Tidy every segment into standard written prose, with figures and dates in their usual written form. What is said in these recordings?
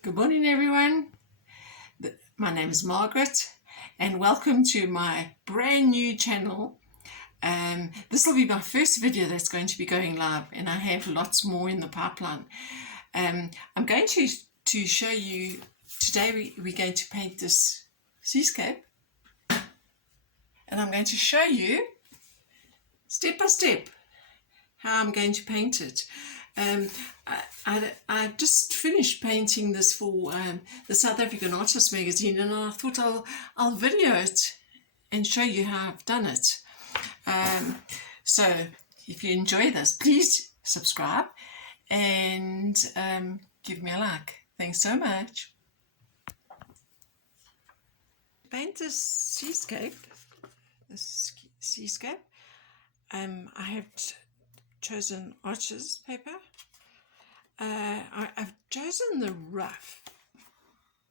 Good morning, everyone. My name is Margaret, and welcome to my brand new channel. This will be my first video that's going to be going live, and I have lots more in the pipeline. I'm going to show you today. We're going to paint this seascape, and I'm going to show you step by step how I'm going to paint it. I just finished painting this for the South African Artist magazine, and I thought I'll video it and show you how I've done it. So if you enjoy this, please subscribe and give me a like. Thanks so much. Paint this seascape. I have chosen Arches paper. I've chosen the rough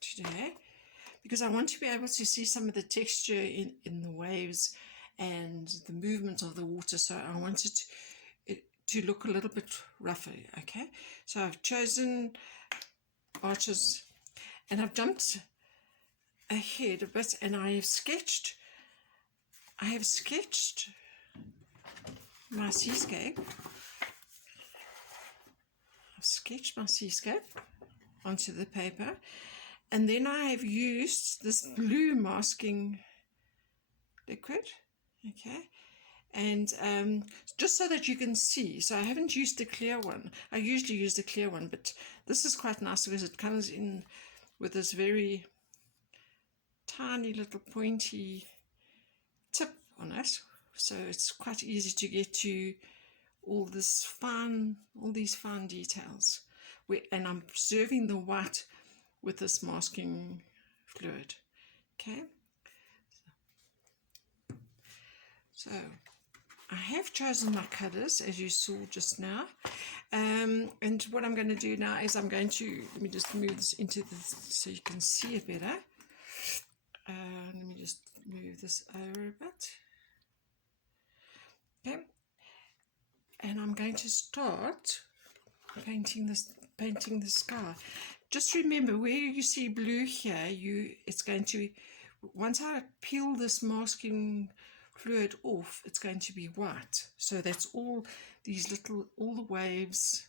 today because I want to be able to see some of the texture in the waves and the movement of the water, so I wanted it to look a little bit rougher. Okay, so I've chosen Arches, and I've jumped ahead a bit, and I have sketched my seascape. I've sketched my seascape onto the paper, and then I have used this blue masking liquid, okay, and just so that you can see. So I haven't used the clear one. I usually use the clear one, but this is quite nice because it comes in with this very tiny little pointy tip on it, so it's quite easy to get to all these fine details. And I'm preserving the white with this masking fluid. Okay, so I have chosen my colours, as you saw just now, and what I'm going to do now is let me just move this into this so you can see it better. Let me just move this over a bit. Okay, and I'm going to start painting the sky. Just remember, where you see blue here, it's going to, once I peel this masking fluid off, it's going to be white. So that's all the waves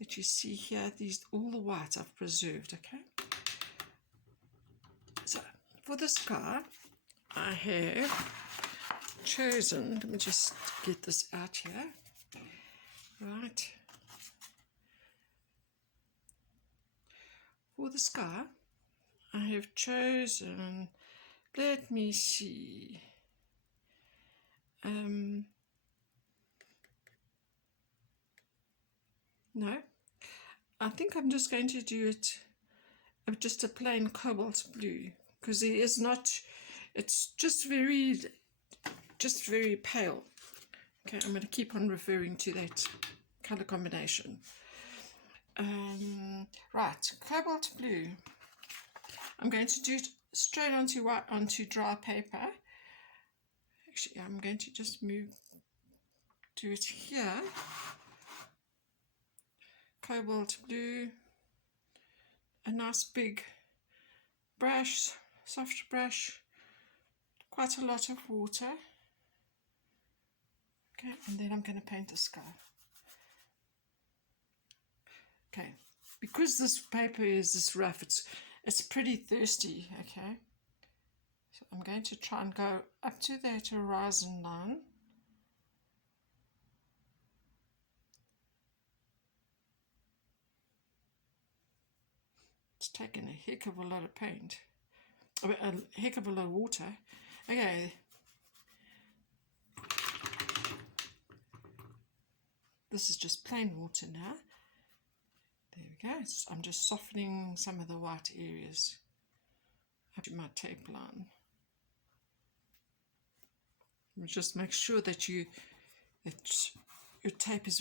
that you see here, all the white I've preserved. Okay, so for the sky I have chosen, let me just get this out here, right. For the sky I have chosen, let me see, no, I think I'm just going to do it just a plain cobalt blue, because there is not, it's just very pale. Okay, I'm going to keep on referring to that color combination. Right, cobalt blue. I'm going to do it straight onto dry paper. Actually, I'm going to just do it here. Cobalt blue, a nice big brush, soft brush, quite a lot of water. Okay, and then I'm going to paint the sky. Okay, because this paper is this rough, it's pretty thirsty. Okay, so I'm going to try and go up to that horizon line. It's taken a heck of a lot of paint, a heck of a lot of water. Okay, this is just plain water now. There we go. I'm just softening some of the white areas up to my tape line. Just make sure that your tape has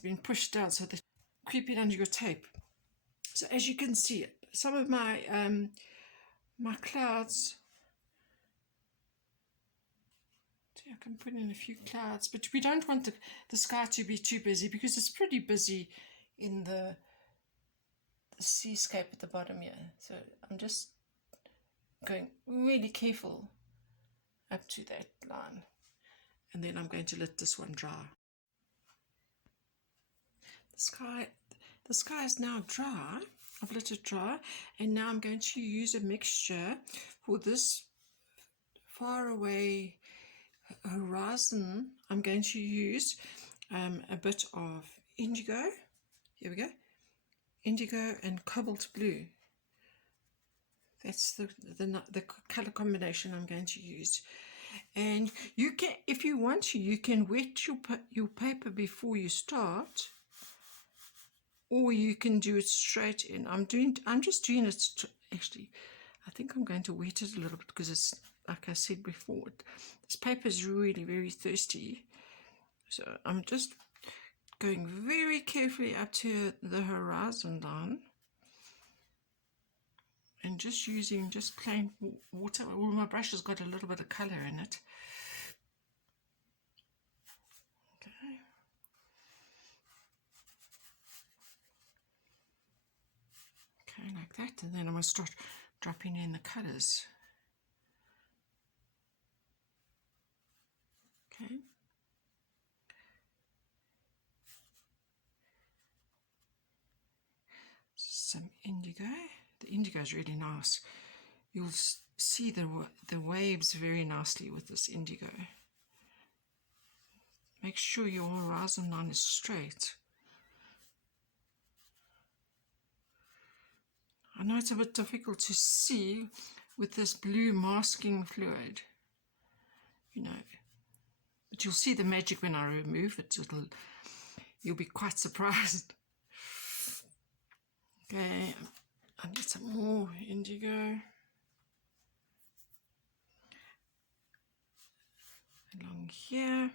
been pushed down so that creep it under your tape. So as you can see, some of my my clouds, I can put in a few clouds, but we don't want the sky to be too busy, because it's pretty busy in the the seascape at the bottom here. So I'm just going really careful up to that line. And then I'm going to let this one dry. The sky is now dry. I've let it dry, and now I'm going to use a mixture for this far away horizon. I'm going to use a bit of indigo. Here we go. Indigo and cobalt blue. That's the color combination I'm going to use. And you can, if you want to, you can wet your paper before you start, or you can do it straight in. I'm just doing it actually. I think I'm going to wet it a little bit because it's, like I said before, this paper is really very thirsty. So I'm just going very carefully up to the horizon line and just using just plain water. Well, my brush has got a little bit of color in it. Okay. Okay, like that, and then I'm going to start dropping in the colors. Okay. Some indigo. The indigo is really nice. You'll see the waves very nicely with this indigo. Make sure your horizon line is straight. I know it's a bit difficult to see with this blue masking fluid, you know, but you'll see the magic when I remove it. You'll be quite surprised. Okay, I need some more indigo along here.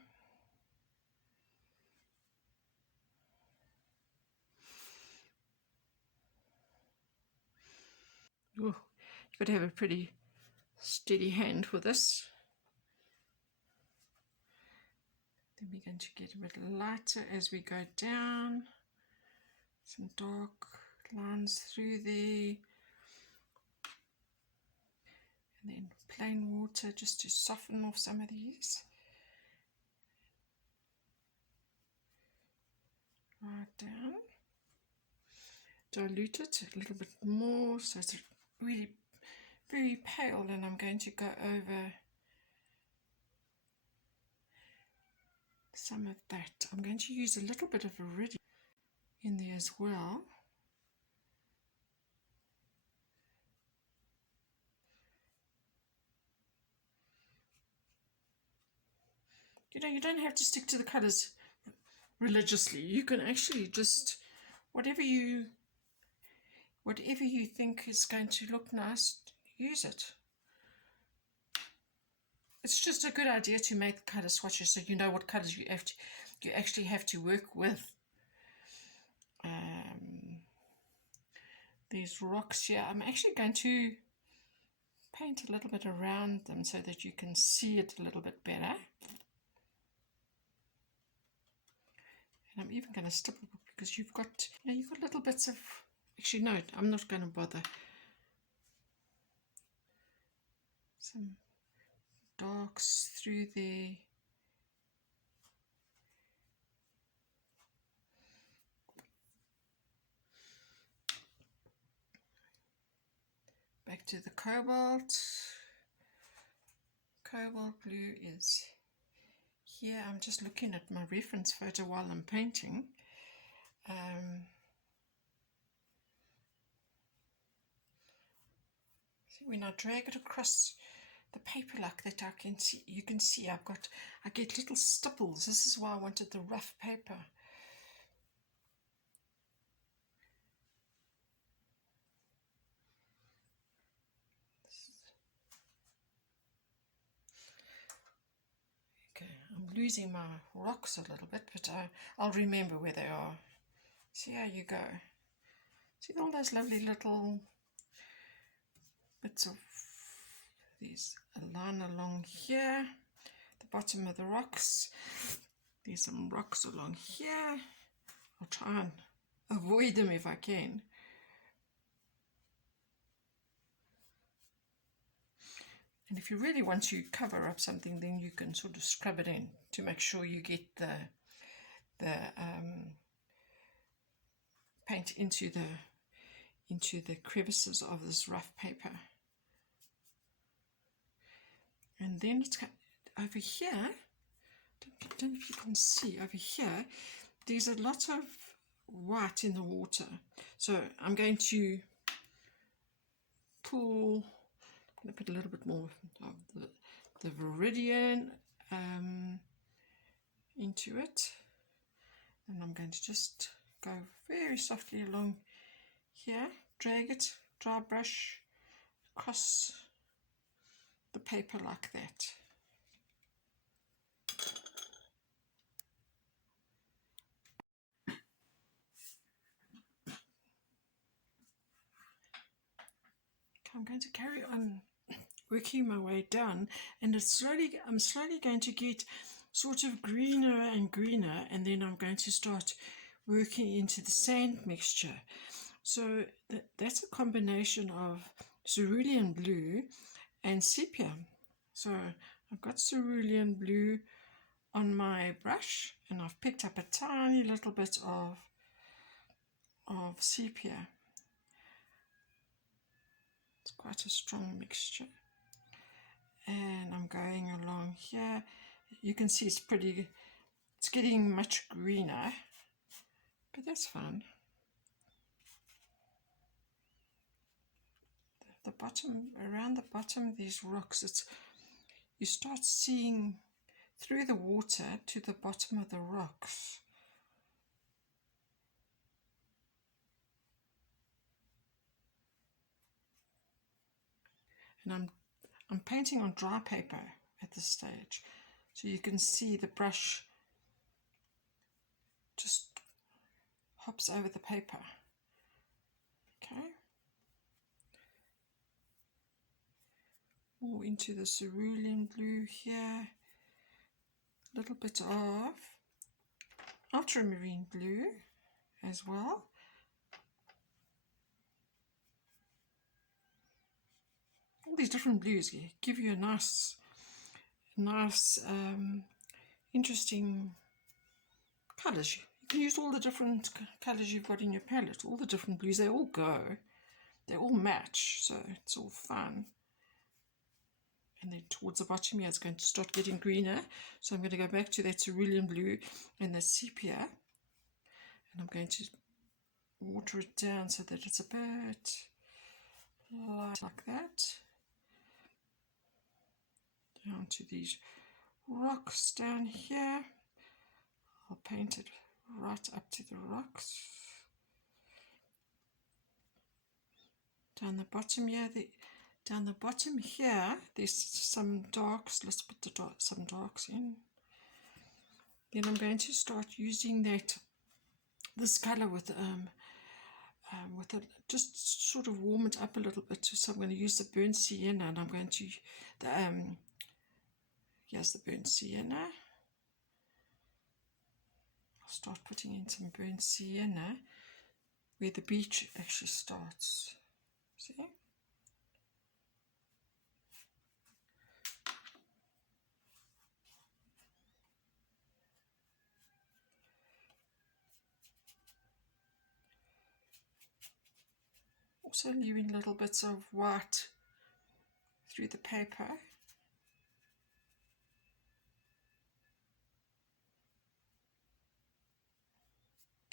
Ooh, you've got to have a pretty steady hand for this. Then we're going to get a bit lighter as we go down. Some dark lines through there. And then plain water just to soften off some of these. Right down. Dilute it a little bit more so it's really very pale, and I'm going to go over some of that. I'm going to use a little bit of iridium in there as well. You know, you don't have to stick to the colours religiously. You can actually just, whatever you think is going to look nice, use it. It's just a good idea to make colour swatches so you know what colours you actually have to work with. These rocks here, I'm actually going to paint a little bit around them so that you can see it a little bit better. And I'm even going to stipple because you've got little bits of, actually no, I'm not going to bother. Some darks through there. Back to the cobalt. Cobalt blue is here. I'm just looking at my reference photo while I'm painting. See, when I drag it across the paper like that, you can see I get little stipples. This is why I wanted the rough paper. Okay, I'm losing my rocks a little bit, but I'll remember where they are. See how you go. See all those lovely little bits of these, a line along here, the bottom of the rocks. There's some rocks along here. I'll try and avoid them if I can. And if you really want to cover up something, then you can sort of scrub it in to make sure you get the paint into the crevices of this rough paper. And then it's over here, I don't know if you can see, over here there's a lot of white in the water, so I'm going to pull, I'm going to put a little bit more of the Viridian into it, and I'm going to just go very softly along here, drag it, dry brush across the paper like that. I'm going to carry on working my way down, and I'm slowly going to get sort of greener and greener, and then I'm going to start working into the sand mixture. So that's a combination of cerulean blue and sepia. So I've got cerulean blue on my brush, and I've picked up a tiny little bit of sepia. It's quite a strong mixture, and I'm going along here. You can see it's getting much greener, but that's fine. The bottom, around the bottom of these rocks, you start seeing through the water to the bottom of the rocks. And I'm painting on dry paper at this stage, so you can see the brush just hops over the paper. Okay. More into the cerulean blue here. A little bit of ultramarine blue as well. All these different blues give you a nice, interesting colours. You can use all the different colours you've got in your palette, all the different blues. They all go, they all match, so it's all fun. And then towards the bottom here, it's going to start getting greener. So I'm going to go back to that cerulean blue and the sepia, and I'm going to water it down so that it's a bit light like that. Down to these rocks down here. I'll paint it right up to the rocks. Down the bottom here, there's some darks. Let's put some darks in. Then I'm going to start using this color with just sort of warm it up a little bit. So I'm going to use the burnt sienna, and I'm going to here's the burnt sienna. I'll start putting in some burnt sienna where the beach actually starts. See? Also leaving little bits of white through the paper.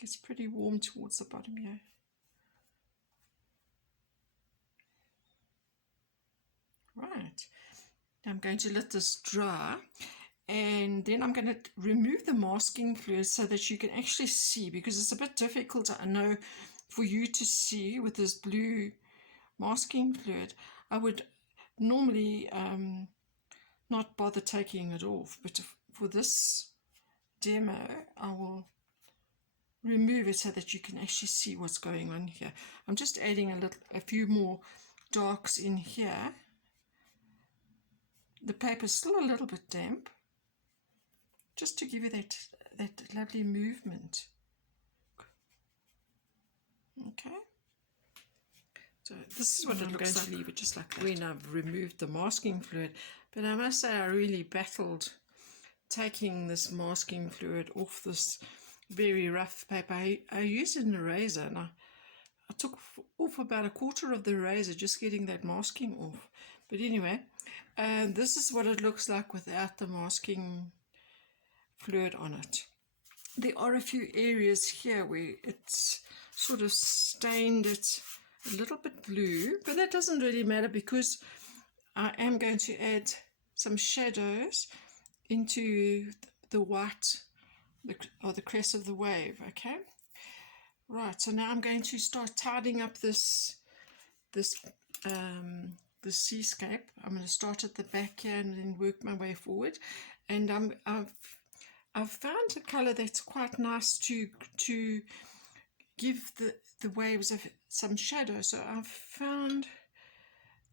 It's pretty warm towards the bottom here. Right, now I'm going to let this dry, and then I'm going to remove the masking fluid so that you can actually see, because it's a bit difficult, I know, for you to see with this blue masking fluid. I would normally not bother taking it off, but for this demo I will remove it so that you can actually see what's going on here. I'm just adding a few more darks in here. The paper's still a little bit damp, just to give you that lovely movement. Okay, So this is what it looks like. Leave it just like that. When I've removed the masking fluid. But I must say I really battled taking this masking fluid off this very rough paper. I used an eraser and I took off about a quarter of the eraser just getting that masking off. But anyway, this is what it looks like without the masking fluid on it. There are a few areas here where it's sort of stained it a little bit blue, but that doesn't really matter because I am going to add some shadows into the white or the crest of the wave. Okay, right, so now I'm going to start tidying up this seascape. I'm going to start at the back here and then work my way forward. And I've found a colour that's quite nice to give the waves of some shadow. So I've found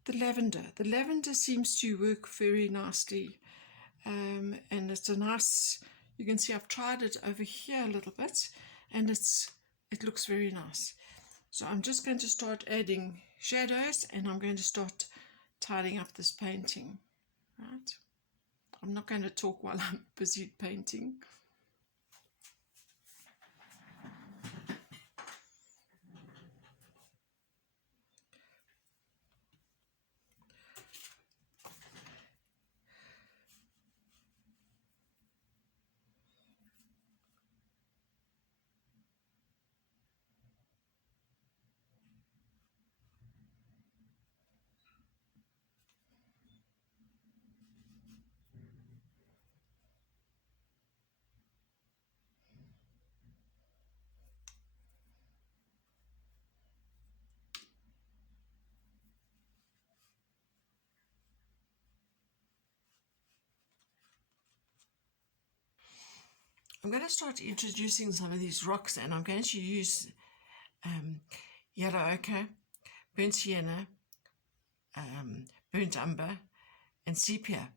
the lavender. The lavender seems to work very nicely, and it's a nice. You can see I've tried it over here a little bit, and it looks very nice. So I'm just going to start adding shadows, and I'm going to start tidying up this painting. Right. I'm not going to talk while I'm busy painting. I'm going to start introducing some of these rocks, and I'm going to use yellow ochre, burnt sienna, burnt umber, and sepia.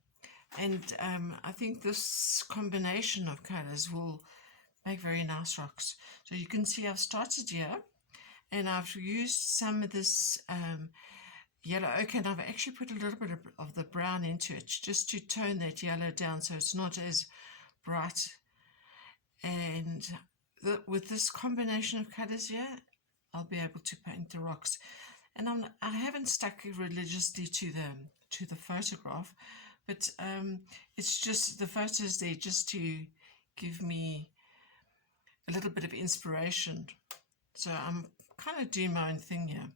And I think this combination of colours will make very nice rocks. So you can see I've started here, and I've used some of this yellow ochre, and I've actually put a little bit of the brown into it just to tone that yellow down so it's not as bright. And with this combination of colours here, I'll be able to paint the rocks. And I haven't stuck religiously to the photograph, but it's just the photos there just to give me a little bit of inspiration. So I'm kind of doing my own thing here.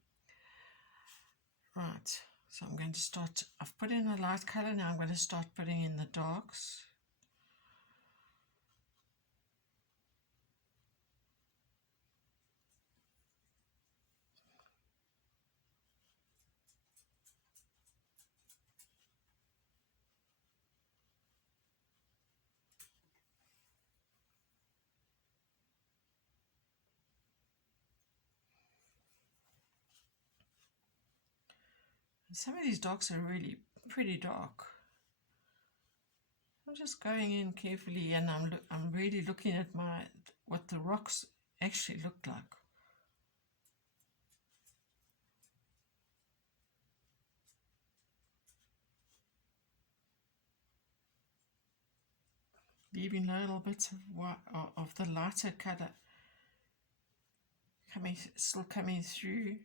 Right, so I'm going to start. I've put in a light colour, now I'm going to start putting in the darks. Some of these darks are really pretty dark. I'm just going in carefully, and I'm really looking at what the rocks actually look like. Leaving little bits of the lighter colour still coming through.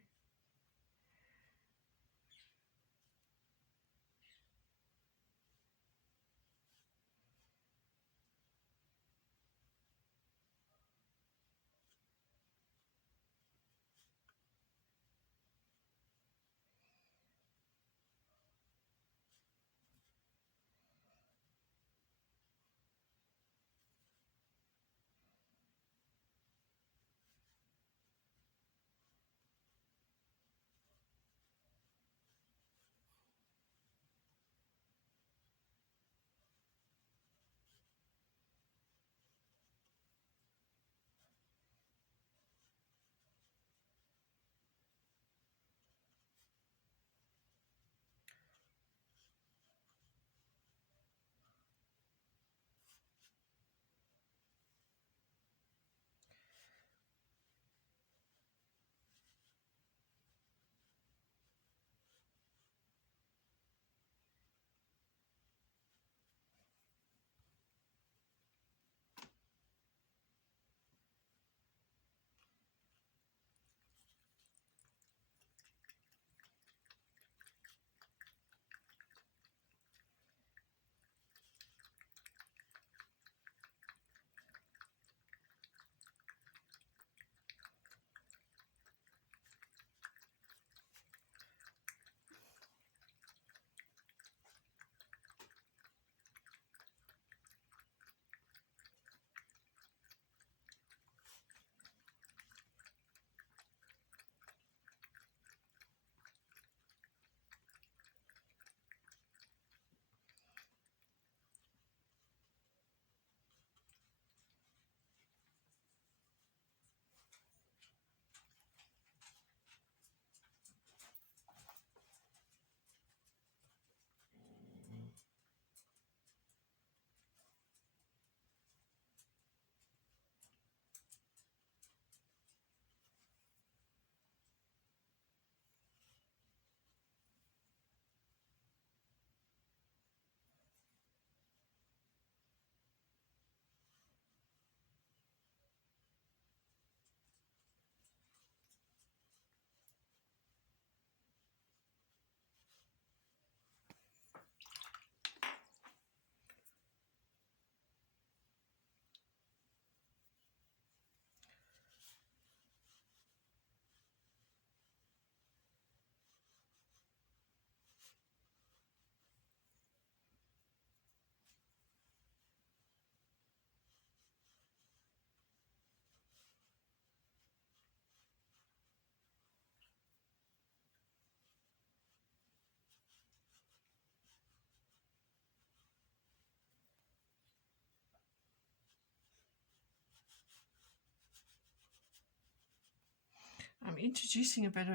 I'm introducing a bit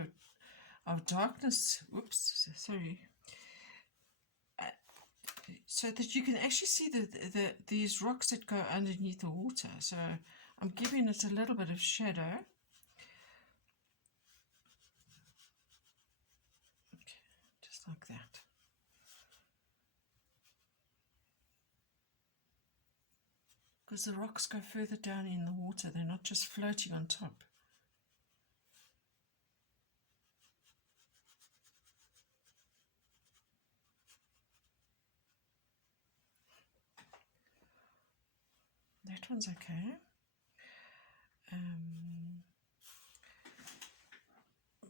of darkness, whoops, sorry, so that you can actually see these rocks that go underneath the water. So I'm giving it a little bit of shadow. Okay, just like that. Because the rocks go further down in the water, they're not just floating on top. That one's okay.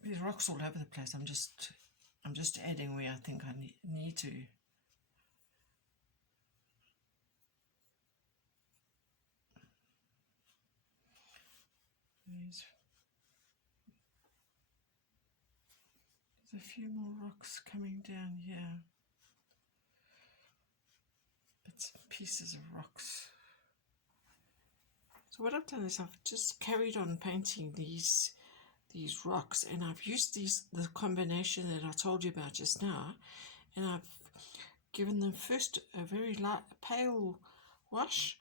There's rocks all over the place. I'm just adding where I think I need to. There's a few more rocks coming down here. Bits and pieces of rocks. So what I've done is I've just carried on painting these rocks, and I've used the combination that I told you about just now, and I've given them first a very light pale wash,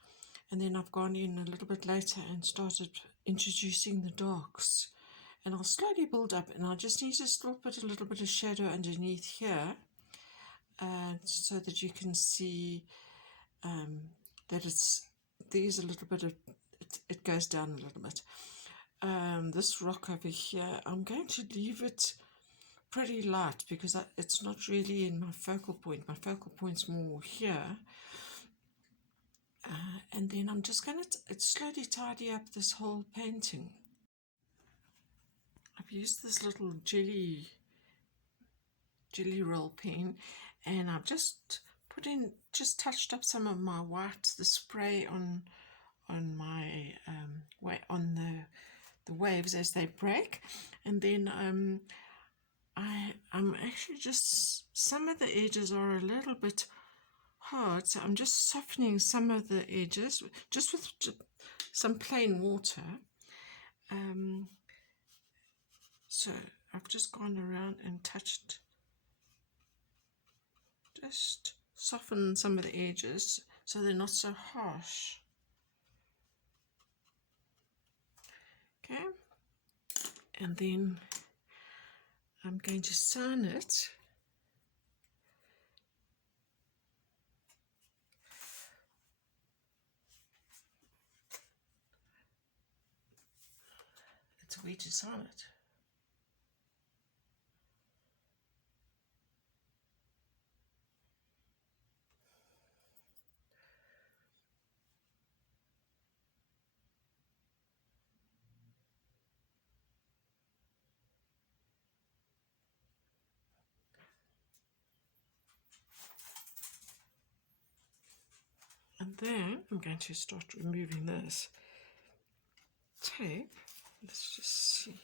and then I've gone in a little bit later and started introducing the darks, and I'll slowly build up, and I just need to still put a little bit of shadow underneath here, so that you can see that there's a little bit of it goes down a little bit. This rock over here, I'm going to leave it pretty light because it's not really in my focal point. My focal point's more here. And then I'm just going to slowly tidy up this whole painting. I've used this little jelly roll pen, and I've just touched up some of my white, the spray on my on the waves as they break, and then I'm actually just, some of the edges are a little bit hard, so I'm just softening some of the edges just with some plain water. So I've just gone around and just soften some of the edges so they're not so harsh. Okay, and then I'm going to sign it. It's a way to sign it. And then I'm going to start removing this tape. Let's just see.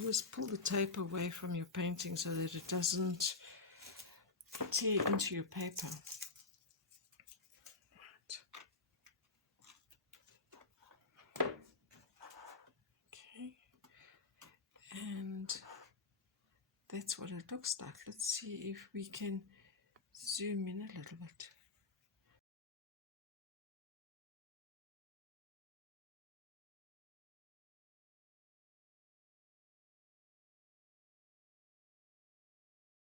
Always pull the tape away from your painting so that it doesn't tear into your paper. Right. Okay, and that's what it looks like. Let's see if we can zoom in a little bit.